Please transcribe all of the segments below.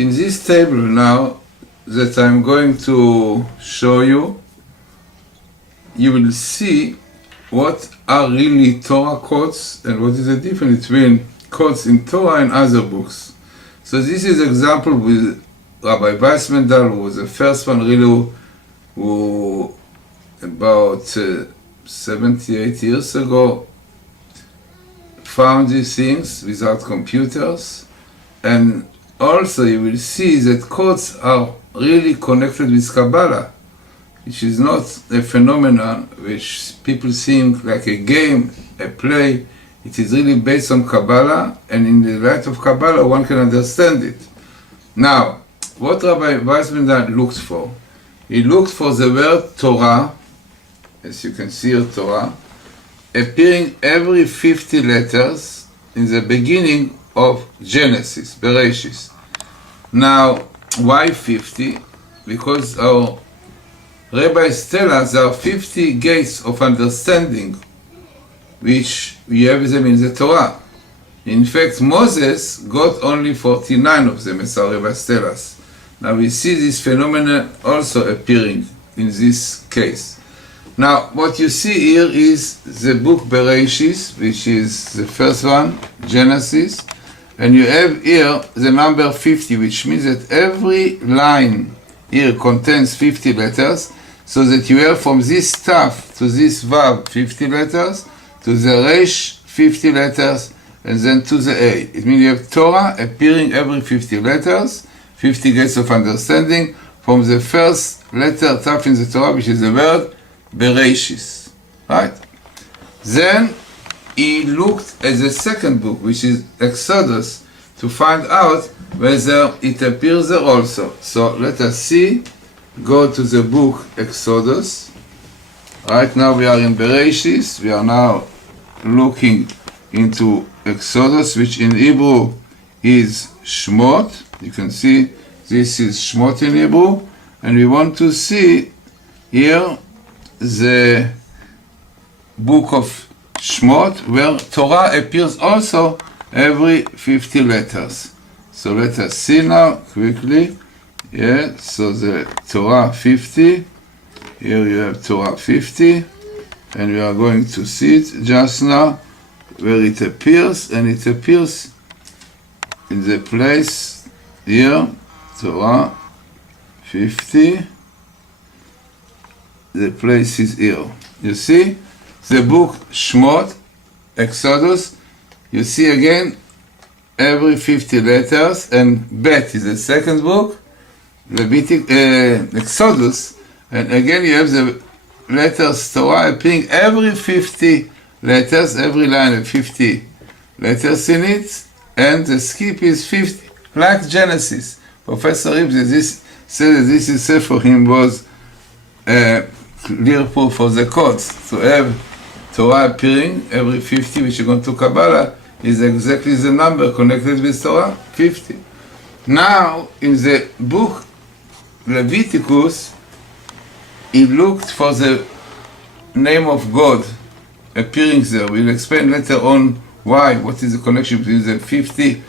in this table now that I'm going to show you, you will see what are really Torah codes and what is the difference between codes in Torah and other books. So this is example with Rabbi Weissmandel, who was the first one really who about 78 years ago found these things without computers. And also you will see that codes are really connected with Kabbalah, which is not a phenomenon which people think like a game, a play. It is really based on Kabbalah, and in the light of Kabbalah one can understand it. Now, what Rabbi Weissmandel looked for? He looked for the word Torah, as you can see here, Torah, appearing every 50 letters in the beginning of Genesis, Bereshis. Now, why 50? Because our rabbis tell us there are 50 gates of understanding which we have them in the Torah. In fact, Moses got only 49 of them, as our rabbis tell us. Now we see this phenomenon also appearing in this case. Now, what you see here is the book Bereshis, which is the first one, Genesis, and you have here the number 50, which means that every line here contains 50 letters, so that you have from this Taf to this Vav 50 letters, to the Resh 50 letters, and then to the A. It means you have Torah appearing every 50 letters, 50 gates of understanding, from the first letter Taf in the Torah, which is the word Bereshis. Right? Then he looked at the second book, which is Exodus, to find out whether it appears there also. So let us see. Go to the book Exodus. Right now we are in Bereshis. We are now looking into Exodus, which in Hebrew is Shmot. You can see this is Shmot in Hebrew. And we want to see here the book of Shmot, where Torah appears also every 50 letters. So let us see now quickly. Yeah, so the Torah 50, here you have Torah 50, and we are going to see it just now where it appears, and it appears in the place here, Torah 50, the place is here. You see, the book Shmot, Exodus, you see again every 50 letters, and Bet is the second book, Exodus, and again you have the letters Torah appearing every 50 letters, every line of 50 letters in it, and the skip is 50, like Genesis. Professor Rabb said that this is for him was clear proof for the codes. To have Torah appearing every 50, which you go to Kabbalah, is exactly the number connected with Torah, 50. Now, in the book Leviticus, he looked for the name of God appearing there. We'll explain later on why, what is the connection between the 50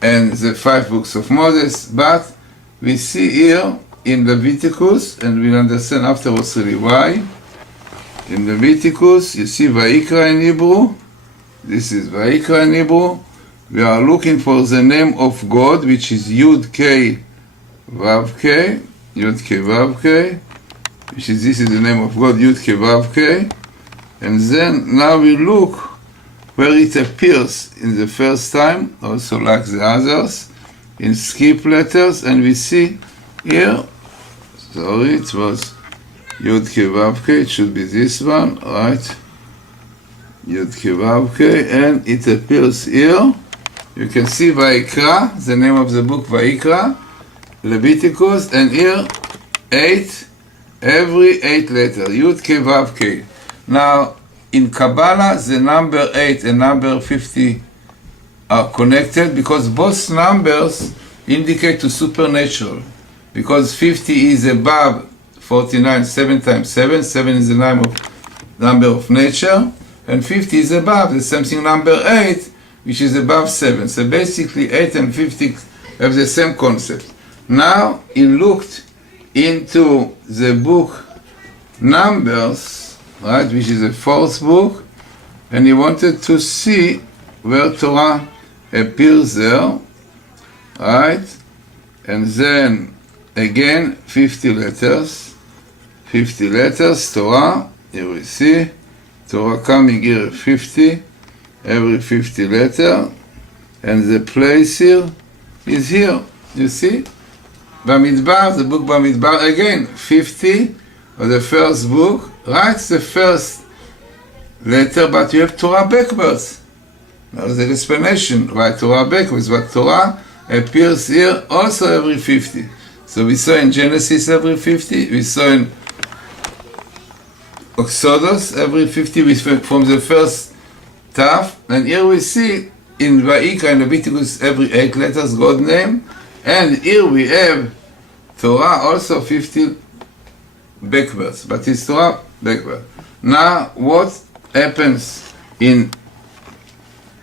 and the 5 books of Moses, but we see here in Leviticus, and we'll understand afterwards really why. In Leviticus, you see Vayikra in Hebrew. This is Vayikra in Hebrew. We are looking for the name of God, which is Yud K Vav K, Yud K Vav K, which is, this is the name of God, Yud K Vav K. And then now we look where it appears in the first time, also like the others, in skip letters, and we see here, sorry, it was Yud K Vav K, it should be this one, right? Yud K Vav K, and it appears here. You can see Vayikra, the name of the book Vayikra, Leviticus, and here 8, every 8 letters, Yud K Vav K. Now, in Kabbalah, the number 8 and number 50 are connected because both numbers indicate to supernatural. Because 50 is above 49, 7 times 7, 7 is the number of nature, and 50 is above the same thing, number 8, which is above 7. So basically 8 and 50 have the same concept. Now he looked into the book Numbers, right, which is the fourth book, and he wanted to see where Torah appears there, right? And then again 50 letters, Torah. Here we see Torah coming here 50, every 50 letter, and the place here is here. You see? Bamidbar, the book Bamidbar, again 50 of the first book, writes the first letter, but you have Torah backwards. Now the explanation why Torah backwards, but Torah appears here also every 50. So we saw in Genesis every 50, we saw in Exodus every 50 from the first Tav, and here we see in Vayikra and Leviticus every 8 letters, God name, and here we have Torah also 50 backwards, but it's Torah backward. Now what happens in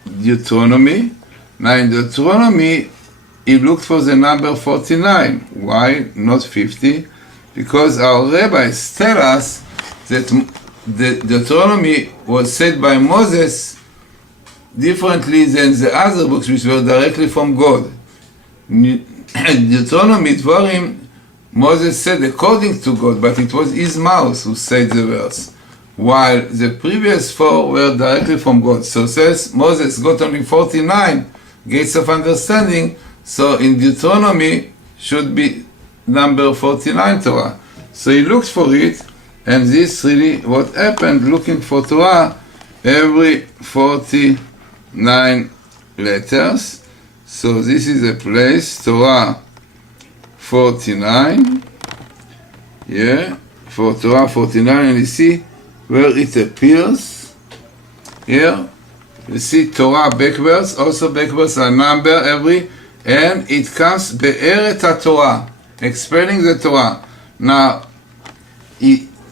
Deuteronomy? Now in Deuteronomy he looked for the number 49. Why not 50? Because our rabbis tell us that the Deuteronomy was said by Moses differently than the other books which were directly from God. Deuteronomy, Dvarim, Moses said according to God, but it was his mouth who said the verse, while the previous 4 were directly from God. So says Moses got only 49 gates of understanding, so in Deuteronomy should be number 49 Torah. So he looked for it, and this really what happened, looking for Torah every 49 letters. So this is a place, Torah 49, for Torah 49, and you see where it appears. Here, you see Torah backwards, also backwards a number every, and it comes Be'eret HaTorah, explaining the Torah. Now,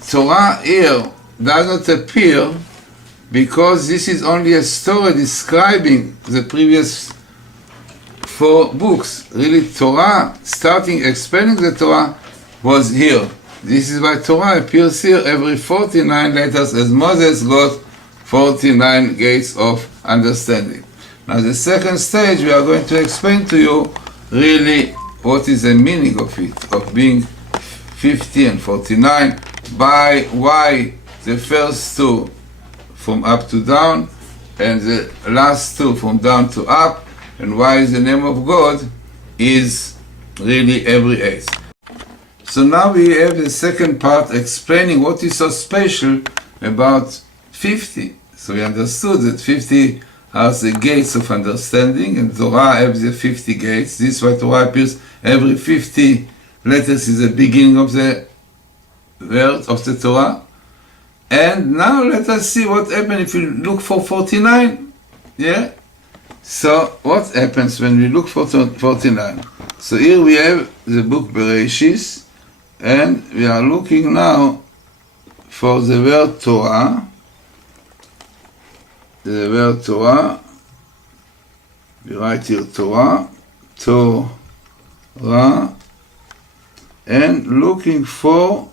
Torah here does not appear because this is only a story describing the previous 4 books. Really, Torah, starting explaining the Torah, was here. This is why Torah appears here every 49 letters, as Moses got 49 gates of understanding. Now the second stage, we are going to explain to you really what is the meaning of it, of being 50 and 49, by why the first 2 from up to down, and the last 2 from down to up, and why the name of God is really every 8. So now we have the second part explaining what is so special about 50. So we understood that 50 has the gates of understanding, and Torah has the 50 gates. This is why Torah appears every 50 letters is the beginning of the word of the Torah. And now let us see what happens if we look for 49. So what happens when we look for 49? So here we have the book Bereshis, and we are looking now for the word Torah. The word Torah, we write here Torah, and looking for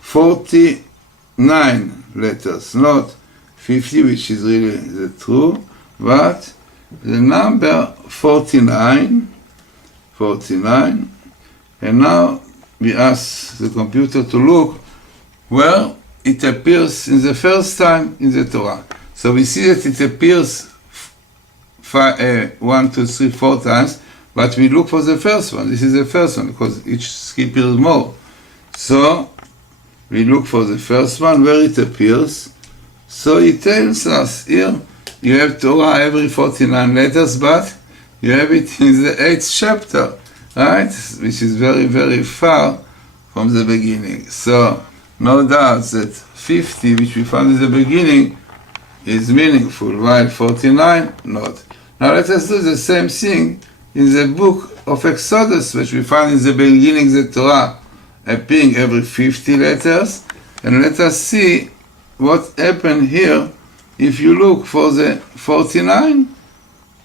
49 letters, not 50, which is really the true, but the number 49, and now we ask the computer to look where it appears in the first time in the Torah. So we see that it appears 1, 2, 3, 4 times, but we look for the first one. This is the first one, because each skip is more. So we look for the first one, where it appears. So it tells us here, you have Torah every 49 letters, but you have it in the 8th chapter, right? Which is very, very far from the beginning. So no doubt that 50, which we found in the beginning, is meaningful, while 49 not. Now let us do the same thing in the book of Exodus, which we find in the beginning the Torah appearing every 50 letters, and let us see what happened here if you look for the 49.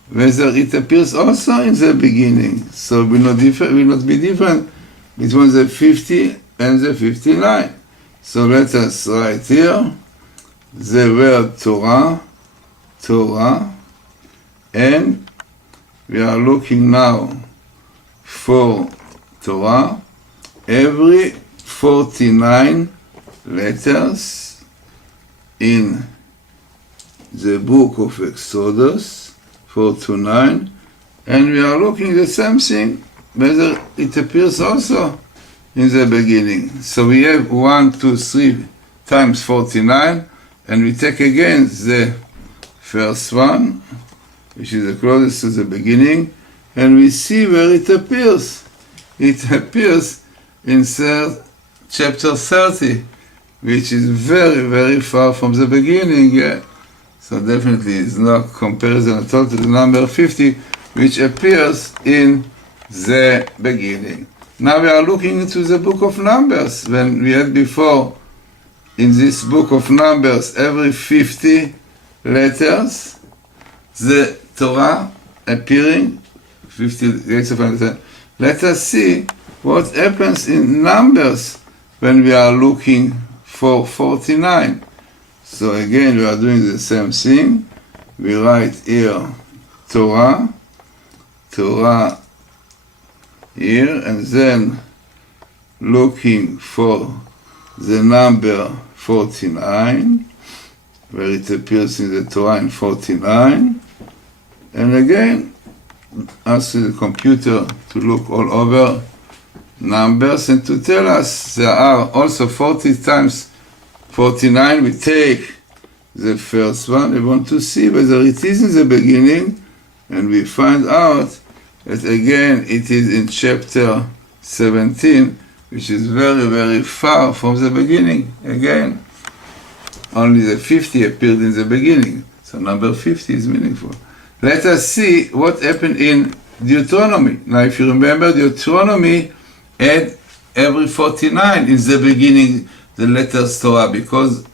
whether it appears also in the beginning. So it will not be different between the 50 and the 59. So let us write here the word Torah, and we are looking now for Torah. Every 49 letters in the book of Exodus 429, and we are looking the same thing, whether it appears also in the beginning. So we have 1, 2, 3 times 49, and we take again the first one, which is the closest to the beginning, and we see where it appears. It appears in chapter 30, which is very, very far from the beginning. Yeah? So definitely it's no comparison at all to the number 50, which appears in the beginning. Now we are looking into the book of Numbers. When we had before, in this book of Numbers, every 50 letters, the Torah appearing, 50 gates of understanding. Let us see what happens in Numbers when we are looking for 49. So again, we are doing the same thing. We write here Torah here, and then looking for the number 49, where it appears in the Torah in 49, and again ask the computer to look all over Numbers and to tell us there are also 40 times 49. We take the first one. We want to see whether it is in the beginning, and we find out that again it is in chapter 17, which is very, very far from the beginning. Again, only the 50 appeared in the beginning, so number 50 is meaningful. Let us see what happened in Deuteronomy. Now, if you remember, Deuteronomy had every 49 in the beginning, the letters Torah, because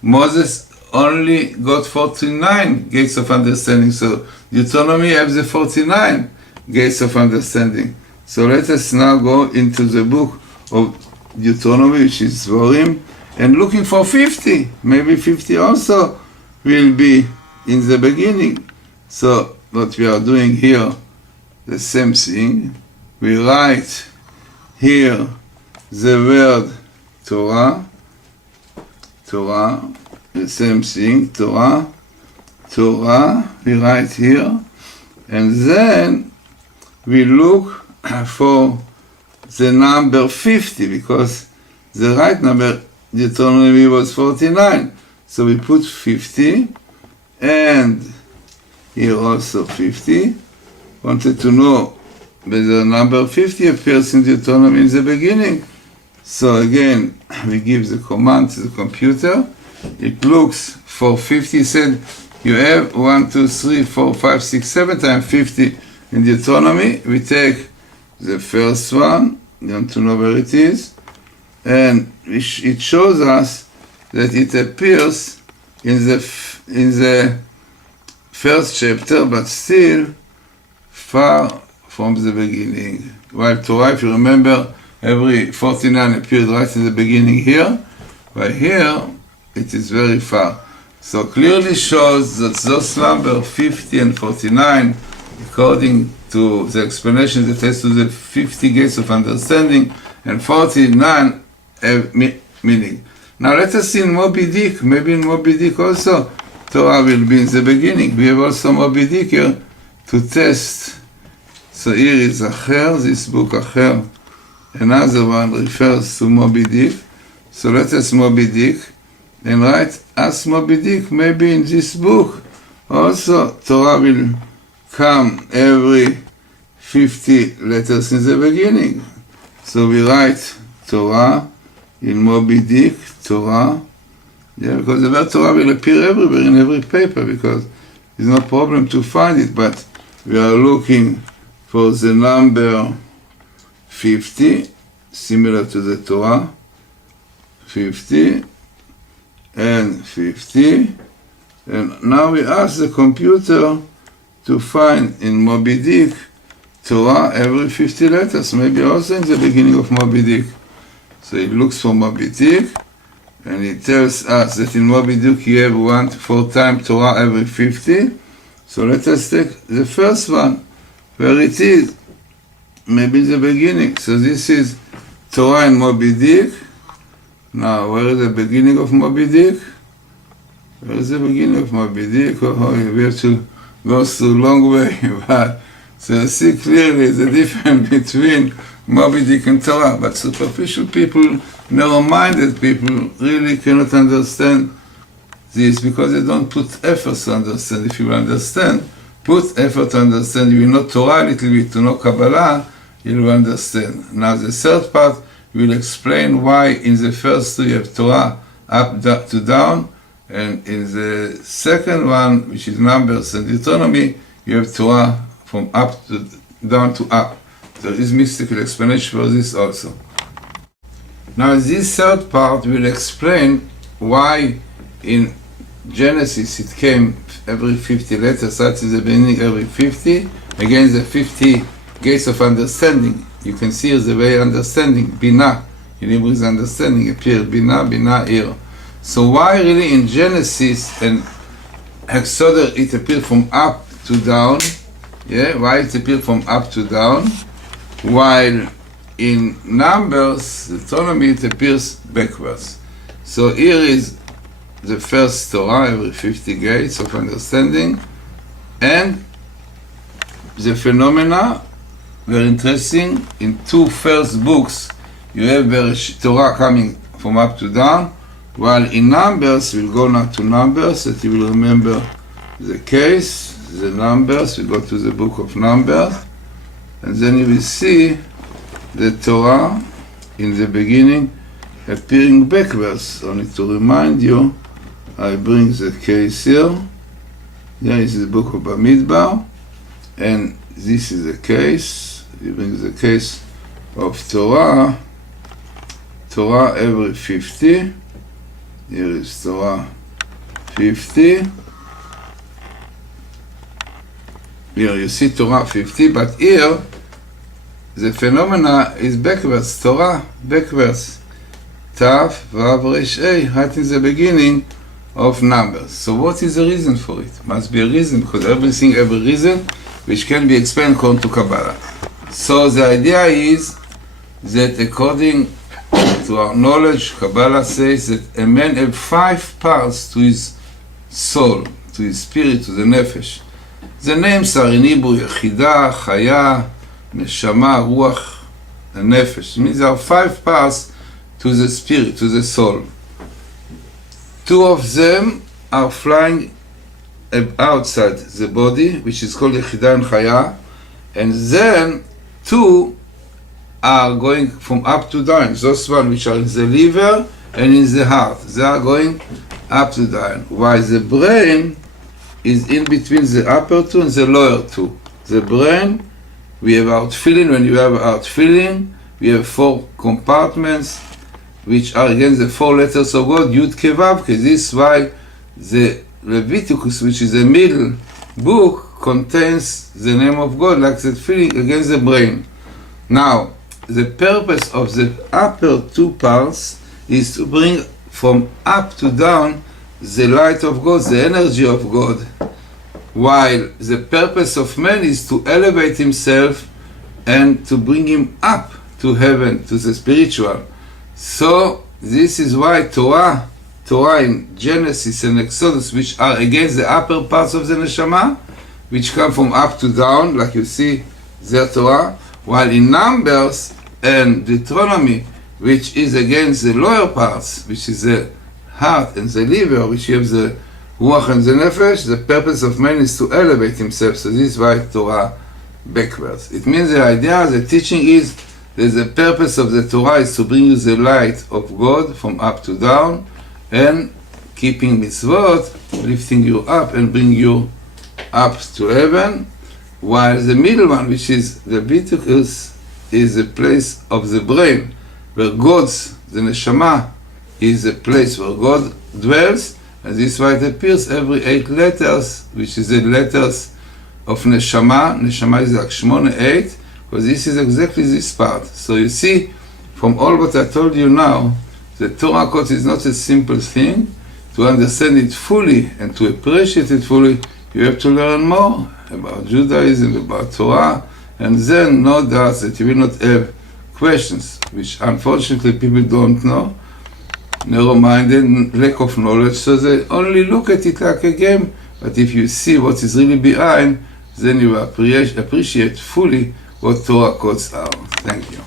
Moses only got 49 gates of understanding. So Deuteronomy has the 49 gates of understanding. So let us now go into the book of Deuteronomy, which is Dvarim, and looking for 50. Maybe 50 also will be in the beginning. So what we are doing here, the same thing. We write here the word Torah, the same thing, Torah, we write here, and then we look for the number 50, because the right number, Deuteronomy, was 49. So we put 50, and here also 50. Wanted to know whether the number 50 appears in Deuteronomy in the beginning. So again, we give the command to the computer. It looks for 50, said you have 1, 2, 3, 4, 5, 6, 7 times 50 in Deuteronomy. We take the first one, you want to know where it is, and it shows us that it appears in the first chapter, but still far from the beginning. While Torah, if you remember, every 49 appeared right in the beginning here, but here it is very far. So clearly shows that those numbers 50 and 49, according to the explanation that has to the 50 gates of understanding, and 49 have meaning. Now let us see in Moby Dick. Maybe in Moby Dick also Torah will be in the beginning. We have also Moby Dick here to test. So here is Acher, this book Acher. Another one refers to Moby Dick. So let us Moby Dick and write as Moby Dick. Maybe in this book also Torah will come every 50 letters in the beginning. So we write Torah in Moby Dick, Torah. Yeah, because the word Torah will appear everywhere in every paper, because it's no problem to find it, but we are looking for the number 50, similar to the Torah, 50 and 50. And now we ask the computer to find in Moby Dick Torah every 50 letters, maybe also in the beginning of Moby Dick. So he looks for Moby Dick, and he tells us that in Moby Dick you have 4 times Torah every 50. So let us take the first one, where it is, maybe in the beginning. So this is Torah in Moby Dick. Now, where is the beginning of Moby Dick? Where is the beginning of Moby Dick? Oh, we have to go through a long way, but so you see clearly the difference between Moby Dick and Torah. But superficial people, narrow-minded people, really cannot understand this because they don't put effort to understand. If you understand, put effort to understand. You will know Torah a little bit, to know Kabbalah, you will understand. Now the third part will explain why in the first 2 you have Torah up to down, and in the second one, which is Numbers and Deuteronomy, you have Torah from up to down to up. There is mystical explanation for this also. Now this third part will explain why in Genesis it came every 50 letters, that is the beginning every 50, again the 50 gates of understanding. You can see here the way understanding, Binah, in Hebrew is understanding, appeared Binah, Binah here. So why really in Genesis and Exodus it appeared from up to down? Yeah, why it appeared from up to down? While in Numbers, Deuteronomy, it appears backwards. So here is the first Torah, every 50 gates of understanding, and the phenomena were interesting. In 2 first books, you have Torah coming from up to down, while in Numbers, we'll go now to Numbers, that you will remember the case, the Numbers, we go to the book of Numbers, and then you will see the Torah in the beginning appearing backwards. Only to remind you, I bring the case here. Here is the book of Bamidbar, and this is the case. He brings the case of Torah every 50. Here is Torah 50. Here you see Torah 50, but here the phenomena is backwards. Torah backwards. Tav, Vav, Resh, A, right in the beginning of Numbers. So what is the reason for it? Must be a reason, because every reason which can be explained according to Kabbalah. So the idea is that according to our knowledge, Kabbalah says that a man has 5 parts to his soul, to his spirit, to the nefesh. The names are in Hebrew Yechidah, Chaya, Neshama, Ruach, and Nefesh. It means there are 5 parts to the spirit, to the soul. 2 of them are flying outside the body, which is called Yechidah and Chaya, and then 2 are going from up to down. Those ones which are in the liver and in the heart, they are going up to down, while the brain is in between the upper 2 and the lower 2. The brain, we have out feeling. When you have out feeling, we have 4 compartments, which are again the 4 letters of God, Yud Ke Vav Ke. This is why the Leviticus, which is the middle book, contains the name of God, like that feeling against the brain. Now, the purpose of the upper 2 parts is to bring from up to down the light of God, the energy of God, while the purpose of man is to elevate himself and to bring him up to heaven, to the spiritual. So this is why Torah in Genesis and Exodus, which are against the upper parts of the neshama, which come from up to down, like you see their Torah, while in Numbers and Deuteronomy, which is against the lower parts, which is the heart and the liver, which gives the ruach and the nefesh, the purpose of man is to elevate himself. So this is why Torah backwards. It means the idea, the teaching is that the purpose of the Torah is to bring you the light of God from up to down, and keeping mitzvot, lifting you up and bring you up to heaven, while the middle one, which is the Leviticus, is the place of the brain, where God's, the neshama, is the place where God dwells, and this is why it appears every 8 letters, which is the letters of Neshama. Neshama is like 8, because this is exactly this part. So you see, from all what I told you now, the Torah quotes is not a simple thing. To understand it fully and to appreciate it fully, you have to learn more about Judaism, about Torah, and then no doubt that you will not have questions, which unfortunately people don't know, narrow-minded, lack of knowledge, so they only look at it like a game. But if you see what is really behind, then you will appreciate fully what Torah quotes are. Thank you.